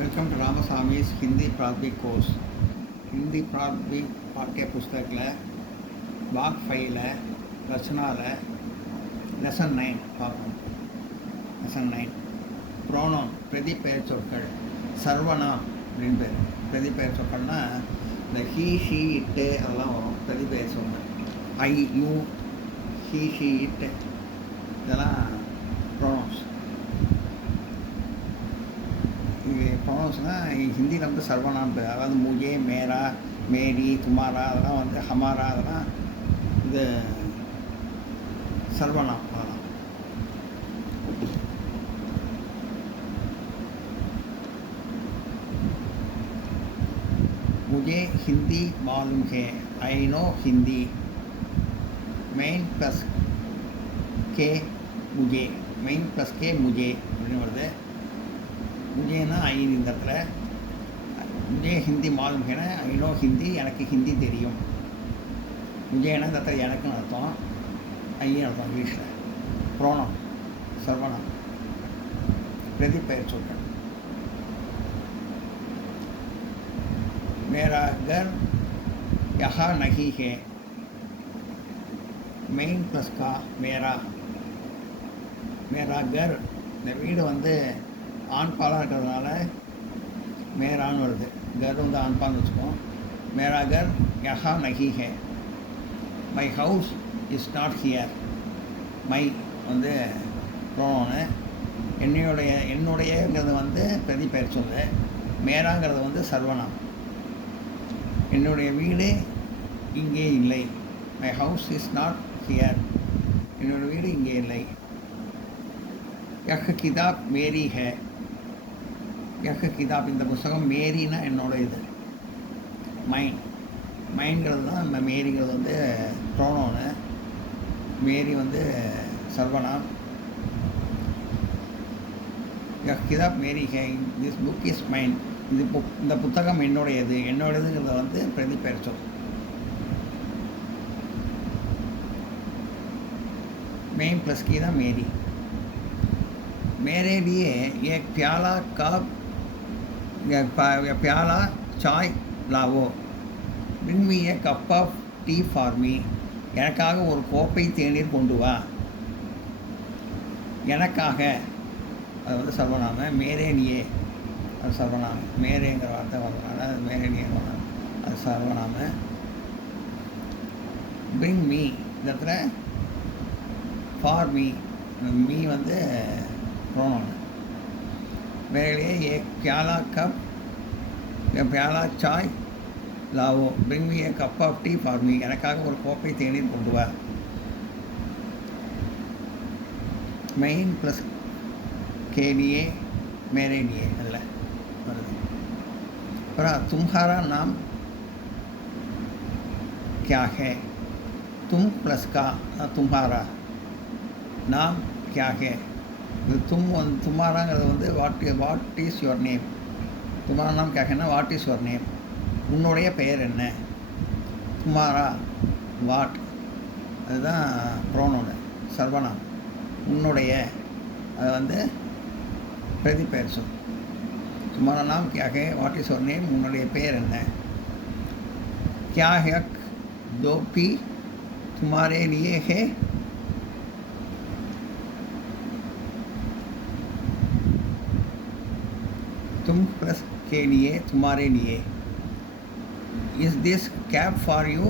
Welcome to रामास्वामी's Hindi प्राथमिक course Hindi प्राथमिक पाठ्य पुस्तक भाग 5 रचना लेसन 9 பார்ப்போம். लेसन 9 ப்ரோனோன் பிரதிபெயர் சொற்கள் சர்வநாம் அப்படின்னு பேர். பிரதிபெயர் சொற்கள்னா இந்த ஹீ ஷீ இட்டு அதெல்லாம் வரும் பிரதிபெயர் சொற்கள். ஐ யூ ஹீ ஷீ இட்டு இதெல்லாம் ப்ரோனோன்ஸ். இது ப்ரொனவுன்ஸ்னால் ஹிந்தியில் வந்து சர்வநாம் பேர். அதாவது முஜே மேரா மேரி துமாரா அதெல்லாம் வந்து ஹமாரா அதெல்லாம் இது சர்வநாம். அதெல்லாம் मुझे हिंदी मालूम है I know Hindi main plus K Mujhe main plus K முஜே அப்படின்னு வருது. முஜேனா ஐன்னு இந்த இடத்துல முஜே ஹிந்தி மாலும் ஹேனா ஐநோ ஹிந்தி எனக்கு ஹிந்தி தெரியும். முஜேனா இந்த இடத்துல எனக்குன்னு அர்த்தம், ஐயன்னு அர்த்தம் இங்கிலீஷில். ப்ரோனம் சர்வனம் பிரதிபெயர் சொற்கள். मेरा घर यहाँ नहीं है மெயின் ப்ளஸ் கா மேரா. மேரா கர் இந்த வீடு வந்து ஆண்பாலாக இருக்கிறதுனால மேரான்னு வருது. கர் வந்து ஆண்பான்னு வச்சுக்கோம். மேரா கர் யஹா நஹி ஹே. My house is not here. My வந்து ப்ரோனோனு. என்னுடையங்கிறது வந்து பிரதிபெயர் சொல்லு. மேராங்கிறது வந்து சர்வநாம். என்னுடைய வீடு இங்கே இல்லை. My house is not here. என்னோடய வீடு இங்கே இல்லை. யஹ் கிதாப் மேரி ஹே. யஹ் கிதாப் இந்த புஸ்தகம் மேரினா என்னோட இது மைன்ங்கிறது தான். இந்த மேரிங்கிறது வந்து ப்ரோனோனு. மேரி வந்து சர்வநாம். யஹ் கிதாப் மேரி ஹே. This book is mine. இந்த புத்தகம் என்னுடையது. என்னுடையதுங்கிறத வந்து பிரதிபெயர் சொல். மெயின் ப்ளஸ் கீ தான் மேரி. मेरे लिए एक प्याला कप प्याला चाय लावो. bring me a cup of tea for me. எனக்காக ஒரு கோப்பை தேநீர் கொண்டு வா. எனக்காக அது வந்து சர்வநாம. மேரே நியே அது சர்வநாம. மேரேங்கிற வார்த்தை வரனால அது மேரே நியே வரணும். அது சர்வநாம. bring me இந்த இடத்துல ஃபார் மீ. மீ வந்து ப்ரோனோன். मेरे लिए एक प्याला कप या प्याला चाय लाओ. bring me a cup of tea for me. எனக்காக ஒரு கோப்பை தேநீர் கொண்டு வா. மெயின் ப்ளஸ் கே लिए मेरे लिए அதில் வருது. அப்புறம் तुम्हारा नाम क्या है. तुम प्लस का तुम्हारा नाम क्या है. இது தும்மாராங்கிறது வந்து வாட் இஸ் யுவர் நேம். தும்மாரா நாம் கேட்கனா வாட் இஸ் யுவர் நேம். உன்னுடைய பெயர் என்ன. தும்மாரா வாட் அதுதான் ப்ரோனோனு சர்வநாம். உன்னுடைய அது வந்து பிரதிபெயர் சொல். தும்மாரா நாம் क्या है வாட் இஸ் யுவர் நேம். உன்னுடைய பெயர் என்ன. क्या है दो पी तुम्हारे लिए है. तुम प्लस के लिए तुम्हारे लिए. इस दिस कैप फॉर यू.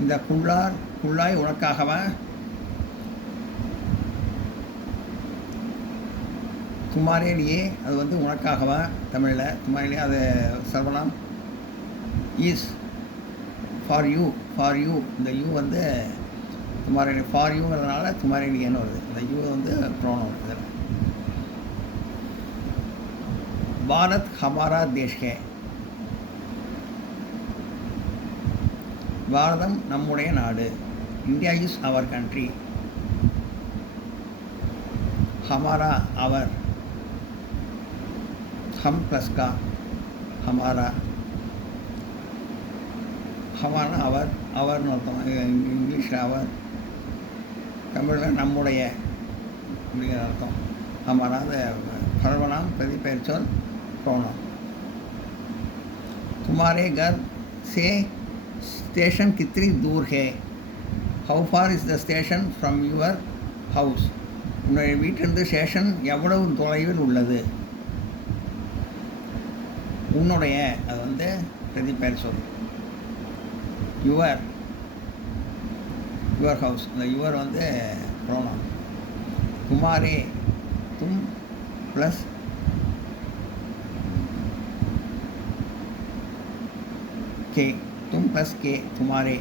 இந்த குள்ளாய் உனக்காகவா. துமாரே லியே அது வந்து உனக்காகவா தமிழில். துமாரிலே அது சர்வநாம். இஸ் ஃபார் யூ இந்த யூ வந்து துமாரே ஃபார் யூங்கிறதுனால துமாரே லியேன்னு வருது. இந்த யூ வந்து ப்ரோனோன். இதில் भारत हमारा देश है. பாரதம் நம்முடைய நாடு. India is our country. हमारा அவர். हम प्लस का हमारा. हमारा அவர் அவர்னு அர்த்தம். இங்கிலீஷில் அவர், தமிழில் நம்முடைய அப்படிங்கிற அர்த்தம். हमारा सर्वनाम प्रति पेर चल pronoun. तुम्हारे घर से स्टेशन कितनी दूर है? How far is the station from your house? உன்னுடைய வீட்டிலிருந்து ஸ்டேஷன் எவ்வளவு தொலைவில் உள்ளது? உன்னுடைய அது வந்து பிரதிபெயர் சொல். யுவர் ஹவுஸ், இந்த யுவர் வந்து ப்ரோனவுன். துமாரே, தும் ப்ளஸ் கே, தும் ப்ளஸ் கே துமாரே,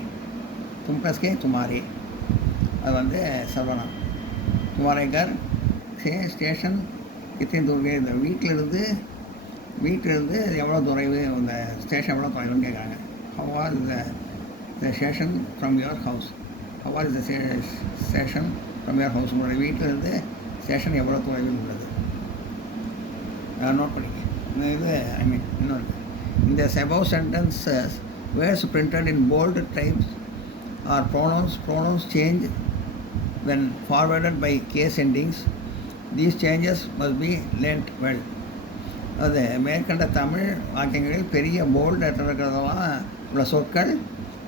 தும் ப்ளஸ் கே துமாரே, அது வந்து சர்வநாம். துமாரே கர் ஸ்டேஷன் கித்தனை தூரம், இந்த வீட்டிலிருந்து எவ்வளோ தொலைவு, இந்த ஸ்டேஷன் எவ்வளோ தொலைவுன்னு கேட்குறாங்க. How are the station from your house? How are the station from your house? உங்களுடைய வீட்டிலிருந்து ஸ்டேஷன் எவ்வளோ தொலைவில் உள்ளது? நோட் பண்ணிக்க. இந்த இது இன்னொரு இந்த above sentences words printed in bold types are pronouns change when forwarded by case endings. These changes must be learnt well. அது மேற்கண்ட தமிழ் வாக்கியங்களில் பெரிய போல்டு லெட்டர் இருக்கிறதெல்லாம் உள்ள சொற்கள்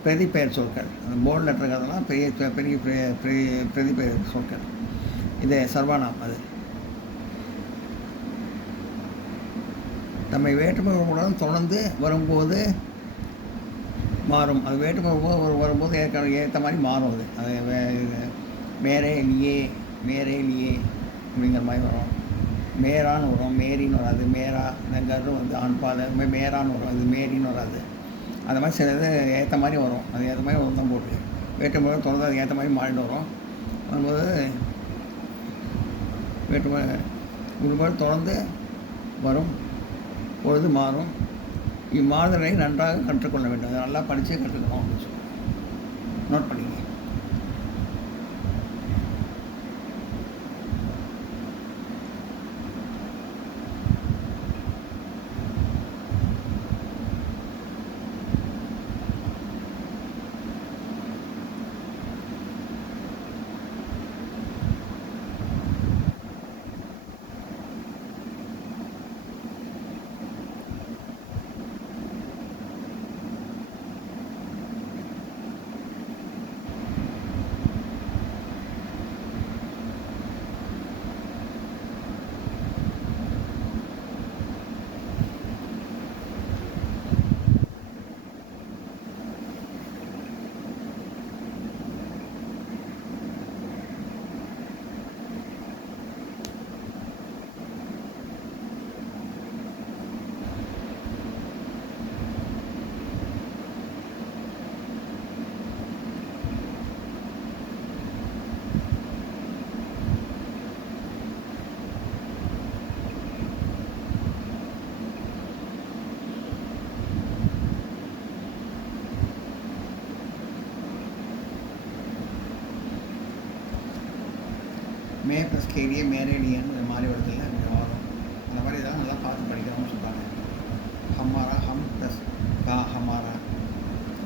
பிரதிபெயர் சொற்கள். அந்த போல்டு லெட்டர் இருக்கிறதெல்லாம் பெரிய பிரதிபெயர் சொற்கள். இது சர்வநாம். அது தம்மை வேற்றுமையுடன் தொடர்ந்து வரும்போது மாறும். அது வேற்றுமை வரும்போது ஏற்ற மாதிரி மாறும். அது மேரே லியே அப்படிங்கிற மாதிரி வரும். மேரான்னு வரும், மேரின்னு வராது. மேரா இந்த கரு வந்து ஆண்பாத மேரான்னு வரும், அது மேரின்னு வராது. அந்த மாதிரி சில இது ஏற்ற மாதிரி வரும். அது ஏற்ற மாதிரி வரும் தான் போட்டு வேற்றுமை தொடர்ந்து அது ஏற்ற மாதிரி மாறிட்டு வரும். வரும்போது வேற்றுமை ஒருபாடு தொடர்ந்து வரும் பொழுது மாறும். இம்மாதலை நன்றாக கற்றுக்கொள்ள வேண்டும். அதை நல்லா படித்து கற்றுக்கணும் அப்படின்னு சொல்லுவாங்க. நோட் பண்ணிங்க. மே ப்ளஸ் கேடியே மேரேடியன்னு மாறி வருதில்ல, கொஞ்சம் வரும். அந்த மாதிரி இதெல்லாம் நல்லா பார்த்து படிக்கிறோம்னு சொல்கிறாங்க. ஹமாரா, ஹம் ப்ளஸ் கா ஹமாரா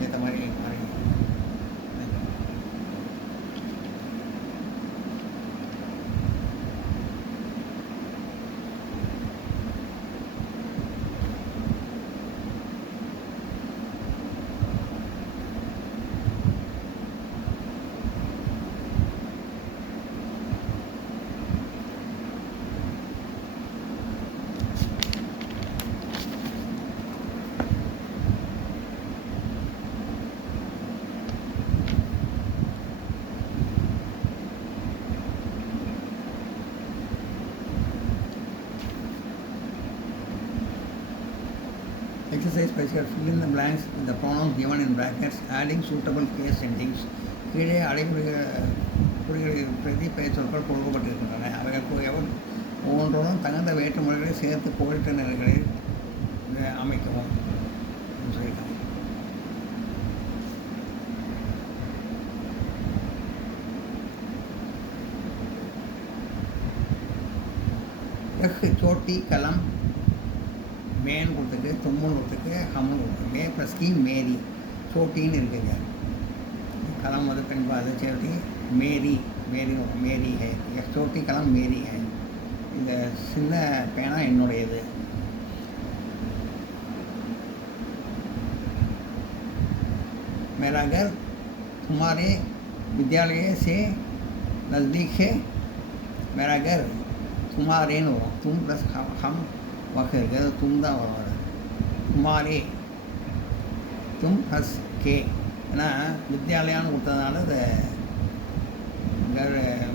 ஏற்ற மாதிரி மாறி. Exercise special, fill in the blanks with the pronouns given in brackets, adding suitable case endings. கீழே அடைகுறிகள் பிரதிபெயர் சொற்கள் கொடுக்கப்பட்டிருக்கின்றன. அவைகள் ஒவ்வொன்றோடும் தகுந்த வேற்றுமொழிகளை சேர்த்து கோடிட்ட நிலைகளில் அமைக்கவும் சொல்லியிருக்காங்க. சோட்டி கலம் மேன் கொடுத்துட்டு தும்முன்னு கொடுத்துட்டு ஹம்முன்னு கொடுத்துருக்கு. மே ப்ளஸ் கி மேரி, சோட்டின்னு இருக்குங்க. கலம் வந்து பெண் அது சோட்டி மேரி மேரி ஹே, சோட்டி கலம் மேரி ஹே. இந்த சின்ன பேனா என்னுடையது. मेरा घर तुम्हारे विद्यालय से नज़दीक है. मेरा घर तुम्हारेன்னு வரும். தும் ப்ளஸ் ஹம் வகை இருக்குது. தும் தான் வரும். துமாரே தும் ப்ளஸ் கே. ஏன்னா வித்யாலயான்னு கொடுத்ததுனால அதை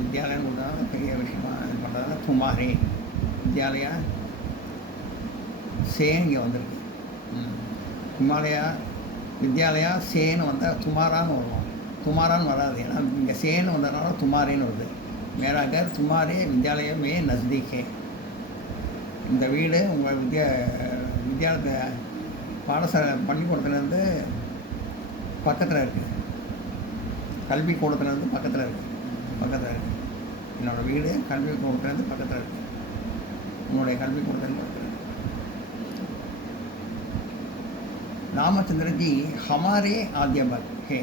வித்யாலயான்னு கொடுத்ததுனால பெரிய விஷயமாக இது பண்ணுறதுனால துமாரே வித்யாலயா சேன்னு இங்கே வந்திருக்கு. ஹிமாலயா வித்யாலயா சேன்னு வந்தால் துமாரான்னு வரும். துமாரான்னு வராது. ஏன்னா இங்கே சேன்னு வந்ததுனால துமாரேன்னு வருது. மேரா கர் துமாரே வித்யாலயமே நஸ்தீக்கே. இந்த வீடு உங்கள் வித்யாலயத்தை பாடசாலை பள்ளிக்கூடத்துலேருந்து பக்கத்தில் இருக்குது. கல்விக்கூடத்துலேருந்து பக்கத்தில் இருக்குது. என்னோடய வீடு கல்விக்கூடத்துலேருந்து பக்கத்தில் இருக்குது. உன்னுடைய கல்விக்கூடத்துலேருந்து பக்கத்தில் இருக்குது. ராமச்சந்திரஜி ஹமாரே ஆத்யபக் ஹே.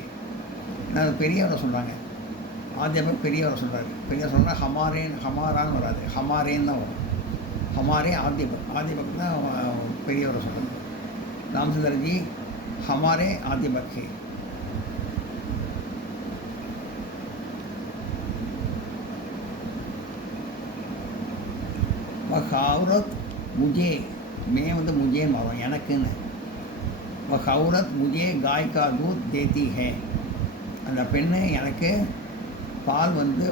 நான் பெரியவரை சொல்கிறாங்க. ஆத்யபக் பெரியவரை சொல்கிறாரு. பெரியவர் சொல்கிறா ஹமாரான்னு வராது. ஹமாரேன்னு தான் வரும். ஹமாரே ஆத்யபக் தான் பெரியவரை சொல்கிறது. रामचंद्र जी हमारे आद्य बच्चे. वह औरत मुझे मैं मतलब मुझे मारो எனக்குன்னு. वह औरत मुझे गाय का दूध देती है. அந்த பெண்ணு எனக்கு பால் வந்து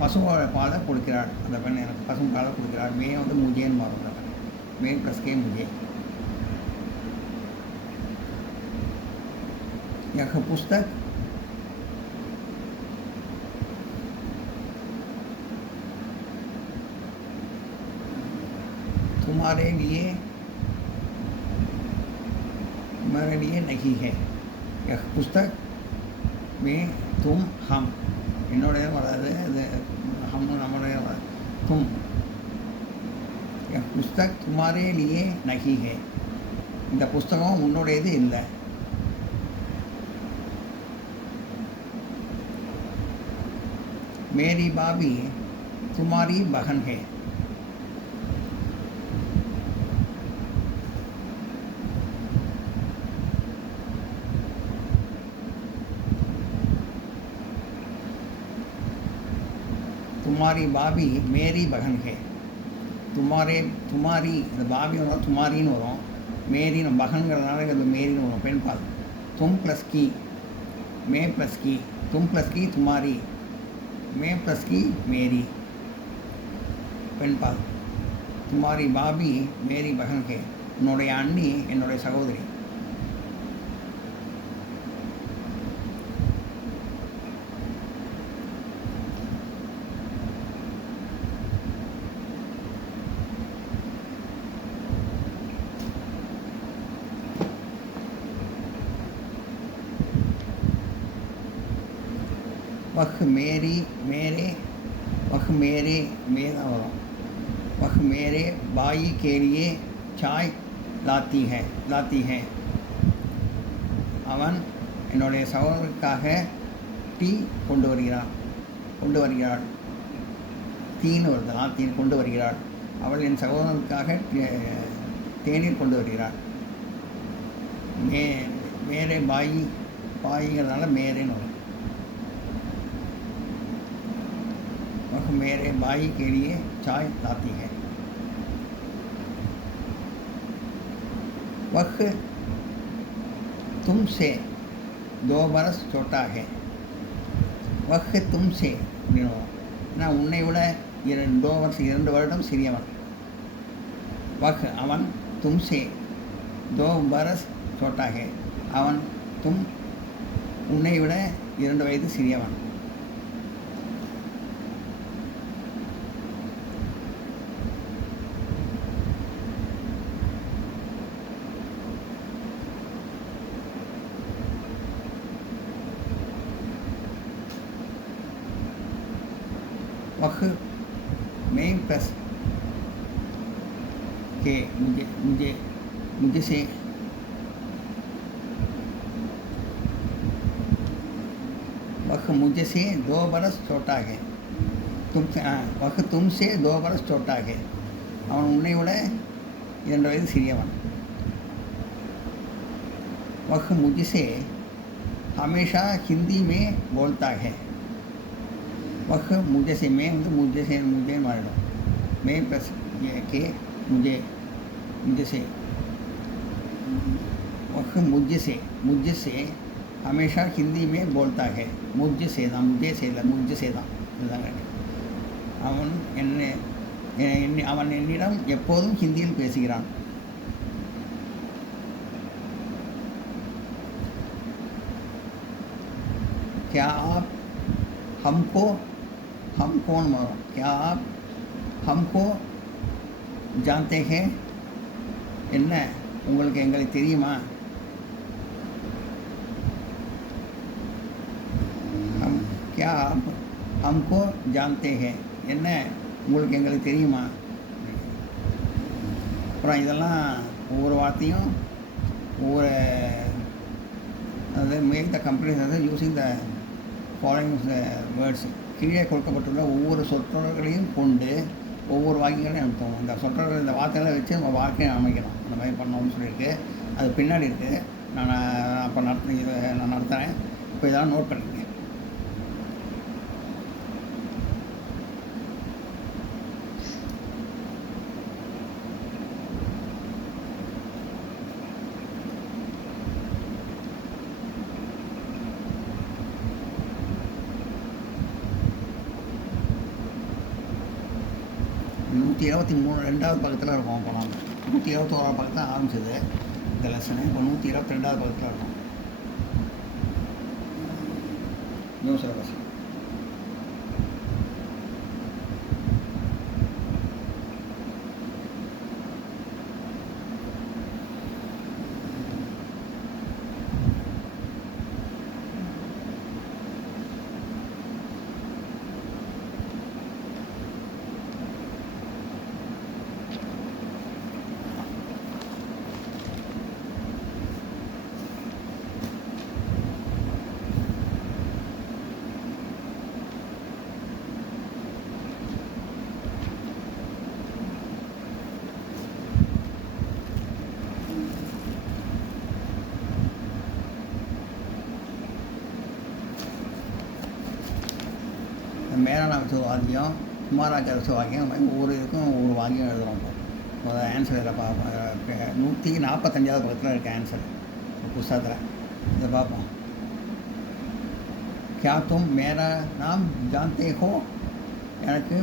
பசுவோட பாலை கொடுக்கிறாள். அந்த பெண் எனக்கு பசும் பாலை கொடுக்கிறாள். மே வந்து முஜேன்னு மாறும். மே ப்ளஸ் கே முஜே. यह पुस्तक तुम्हारे लिए मेरे लिए नहीं है. यह पुस्तक में तुम हम என்னுடைய வராது. அது हम நம்முடைய तुम. यह पुस्तक तुम्हारे लिए नहीं है. இந்த புஸ்தகம் உன்னுடையது இல்லை. मेरी भाभी तुम्हारी बहन है. तुम्हारी भाभी मेरी बहन है. तुम्हारी இந்த பாபி வரும் துமாரின்னு வரும். மேரின்னு பகன்கிறதுனால இது மேரின்னு வரும். பெண் பால். तुम प्लस की मैं प्लस की तुम प्लस की तुम्हारी मैं प्लस की मेरी. பெண் பால். तुम्हारी भाभी मेरी बहन है. உன்னுடைய அண்ணி என்னுடைய சகோதரி. वह मेरी मेरे वह मेरे मेरा वரும். वह मेरे भाई के लिए चाय लाती है. அவன் என்னுடைய சகோதரனுக்காக டீ கொண்டு வருகிறாள். தீன்னு வருது. லாத்தீன் கொண்டு வருகிறாள். அவள் என் சகோதரனுக்காக தேநீர் கொண்டு வருகிறாள். மேரே பாய்ங்கிறதுனால மேரேன்னு வரும். वह मेरे भाई के लिए चाय लाती है. वह तुमसे 2 बरस छोटा है. वह तुमसे நான் உன்னை விட 2 வருடம் சிறியவன். वह அவன் तुमसे 2 बरस छोटा है. அவன் தும் உன்னை விட 2 வயது சிறியவன். वह मैं प्लस के मुझसे वह मुझसे 2 बरस छोटा है. वह तुमसे 2 बरस छोटा है. அவன் உன்னை விட 2 வயது சிறியவன். वह मुझसे हमेशा हिंदी में बोलता है वह मुझे से मैं मुझे मारो मैं प्लस ये के मुझे से वह मुझे से हमेशा हिंदी में बोलता है मुझे से தான் இதுதான் கேட்டேன். அவன் என்னிடம் எப்போதும் ஹிந்தியில் பேசுகிறான். क्या आप हमको हम कौन मारो क्या आप हमको जानते हैं என்ன உங்களுக்கு எங்களுக்கு தெரியுமா हम क्या आप हमको जानते हैं என்ன உங்களுக்கு எங்களுக்கு தெரியுமா அப்புறம் இதெல்லாம் ஒவ்வொரு வார்த்தையும் ஒவ்வொரு அதாவது மேக் த கம்பெனிஸ் வந்து யூஸிங் த ஃபாலோயிங் வேர்ட்ஸ் கீழே கொடுக்கப்பட்டுள்ள ஒவ்வொரு சொற்றொடர்களையும் கொண்டு ஒவ்வொரு வாக்கியங்களையும் அனுப்புவோம். இந்த சொற்றொடர்கள் இந்த வார்த்தைகளை வச்சு நம்ம வாக்கியம் அமைக்கணும். அந்த மாதிரி பண்ணோம்னு சொல்லியிருக்கு. அது பின்னாடி இருக்குது. நான் அப்போ நான் நடத்துகிறேன். இப்போ இதெல்லாம் நோட் பண்ணிக்கங்க. நூற்றி 23 ரெண்டாவது பக்கத்தில் இருக்கும். போனோம் 121 பக்கத்தில் ஆரம்பிச்சது இந்த லெசனு. இப்போ 122வது பக்கத்தில் இருக்கும். New syllabus. மேலான வச்ச வாக்கியம் குமாராக்க வச்ச வாக்கியம் ஒவ்வொரு இதுக்கும் ஒவ்வொரு வாக்கியம் எழுதுகிறோம். இப்போ அதை ஆன்சர் இதில் 145வது பக்கத்தில் இருக்க ஆன்சர் புஸ்தகத்தில் இதை பார்ப்போம். क्या तुम मेरा नाम जानते हो எனக்கு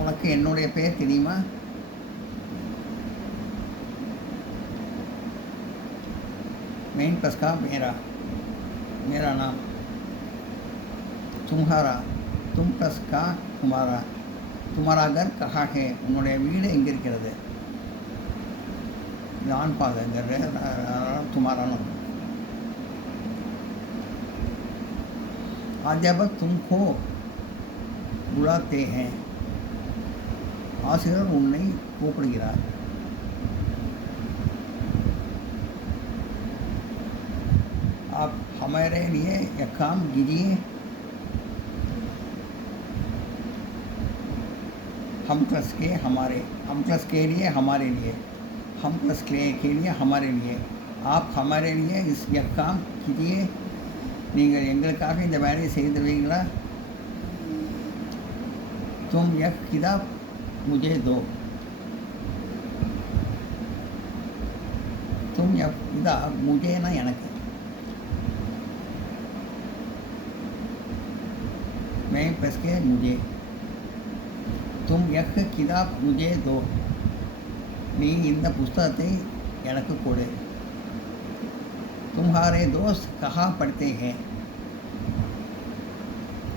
உனக்கு என்னுடைய பேர் தெரியுமா? मेन प्लस का मेरा नाम तुम्हारा तुम प्लस का तुम्हारा घर कहाँ है உன்னுடைய வீடு எங்கே இருக்கிறது? இது ஆண் பாகங்கிறது तुम्हाराன்னு இருக்கும். अध्यापक तुमको बुलाते हैं ஆசிரியர் உன்னை கூப்பிடுகிறார். आप हमारे लिए एक काम कीजिए. हम प्लस के लिए हमारे लिए हम प्लस के लिए हमारे लिए आप हमारे लिए इस एक काम कीजिए. நீங்கள் எங்களுக்காக இந்த வேலையை செய்து தருவீங்களா? तुम एक किताब मुझे दो. तुम एक किताब मुझेனா எனக்கு. मैं प्लस के मुझे. तुम एक किताब मुझे दो. நீ இந்த புஸ்தகத்தை எனக்கு கொடு. तुम्हारे दोस्त कहाँ पढ़ते हैं?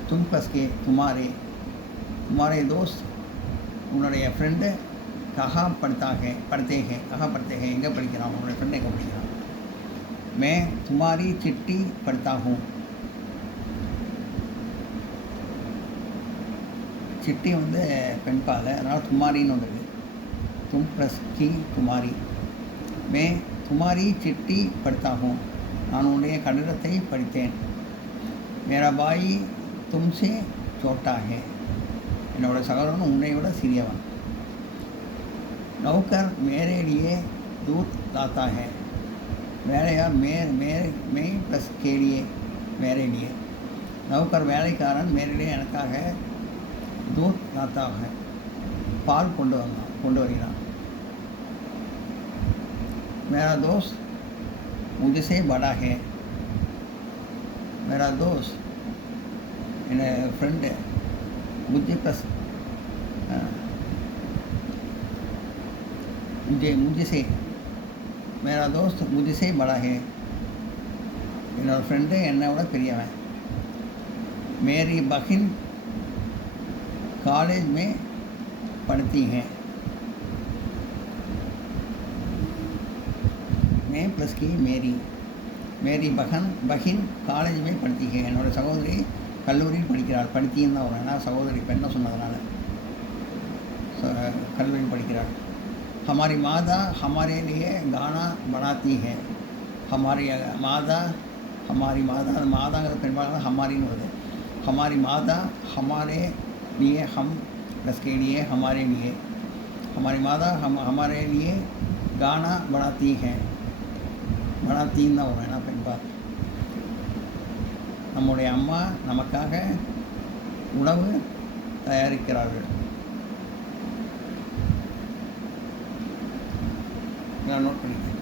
तुम प्लस के तुम्हारे दोस्त उन्होंने फ्रेंड कहाँ पढ़ते हैं எங்கே படிக்கிறான்? உன்னுடைய ஃப்ரெண்ட் எங்கே படிக்கிறான்? मैं तुम्हारी चिट्ठी पढ़ता हूँ. चिट्ठी வந்து பெண்பால், அதனால் तुम्हारीன்னு ஒன்று இருக்குது. तुम प्लस की तुम्हारी. मैं तुम्हारी चिट्ठी पढ़ता हूँ. நான் உன்னுடைய கடிதத்தை படித்தேன். मेरा भाई तुमसे छोटा है. என்னோட சகோதரன் உன்னை விட சிறியவன். नौकर मेरे लिए दूध लाता है. வேலையார் மே ப்ளஸ் கேலியே मेरे लिए नौकर வேலைக்காரன் मेरे लिए எனக்காக दूध लाता है பால் கொண்டு வருகிறான் मेरा दोस्त मुझसे बड़ा है मेरा दोस्त मेरा फ्रेंड मुझसे मेरा दोस्त मुझसे बड़ा है என்னோட ஃப்ரெண்டு என்னை விட பெரியவன் मेरी बहन कॉलेज में पढ़ती हैं मैं प्लस की मेरी बहन காலேஜ் में पढ़ती है என்னோட சகோதரி கல்லூரியில் படிக்கிறாள் படித்தின்னு தான் வரும் ஏன்னா சகோதரி பெண்ணை சொன்னதுனால கல்லூரியில் படிக்கிறாள் हमारी माता हमारे लिए गाना बनाती है हमारी माता மாதாங்கிறது பெரும்பாலும் हमारीன்னு வருது हमारी माता हमारे लिए हम प्लस के लिए हमारे लिए हमारी माता हमारे लिए गाना बनाती हैं बनातीன்னு தான் வரும் ஏன்னா பெண்பால் நம்முடைய அம்மா நமக்காக உணவு தயாரிக்கிறார்கள் நான் நோட் பண்ணிக்கிறேன்